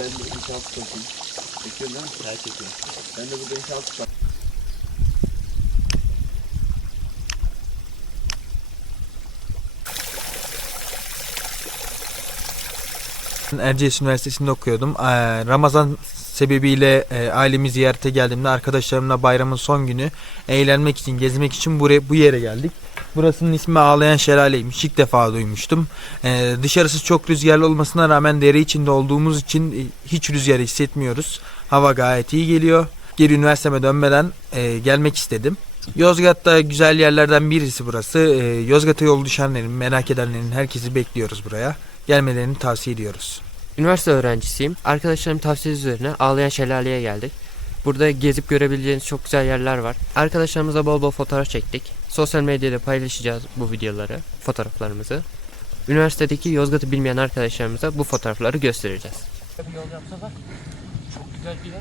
Ben de inşaat tutayım. Çekiyor lan. Her çekiyor. Ben de burada inşaat tutayım. Erciyes Üniversitesi'nde okuyordum. Ee, Ramazan sebebiyle e, ailemi ziyarete geldiğimde arkadaşlarımla bayramın son günü eğlenmek için, gezmek için buraya bu yere geldik. Burasının ismi Ağlayan Şelale'ymiş. İlk defa duymuştum. Ee, dışarısı çok rüzgarlı olmasına rağmen dere içinde olduğumuz için e, hiç rüzgar hissetmiyoruz. Hava gayet iyi geliyor. Geri üniversiteme dönmeden e, gelmek istedim. Yozgat'ta güzel yerlerden birisi burası. Ee, Yozgat'a yol düşenlerin, merak edenlerin herkesi bekliyoruz buraya. Gelmelerini tavsiye ediyoruz. Üniversite öğrencisiyim. Arkadaşlarım tavsiyesi üzerine Ağlayan Şelale'ye geldik. Burada gezip görebileceğiniz çok güzel yerler var. Arkadaşlarımızla bol bol fotoğraf çektik. Sosyal medyada paylaşacağız bu videoları, fotoğraflarımızı. Üniversitedeki Yozgat'ı bilmeyen arkadaşlarımıza bu fotoğrafları göstereceğiz. Bir yol yapsa da çok güzel bir yer.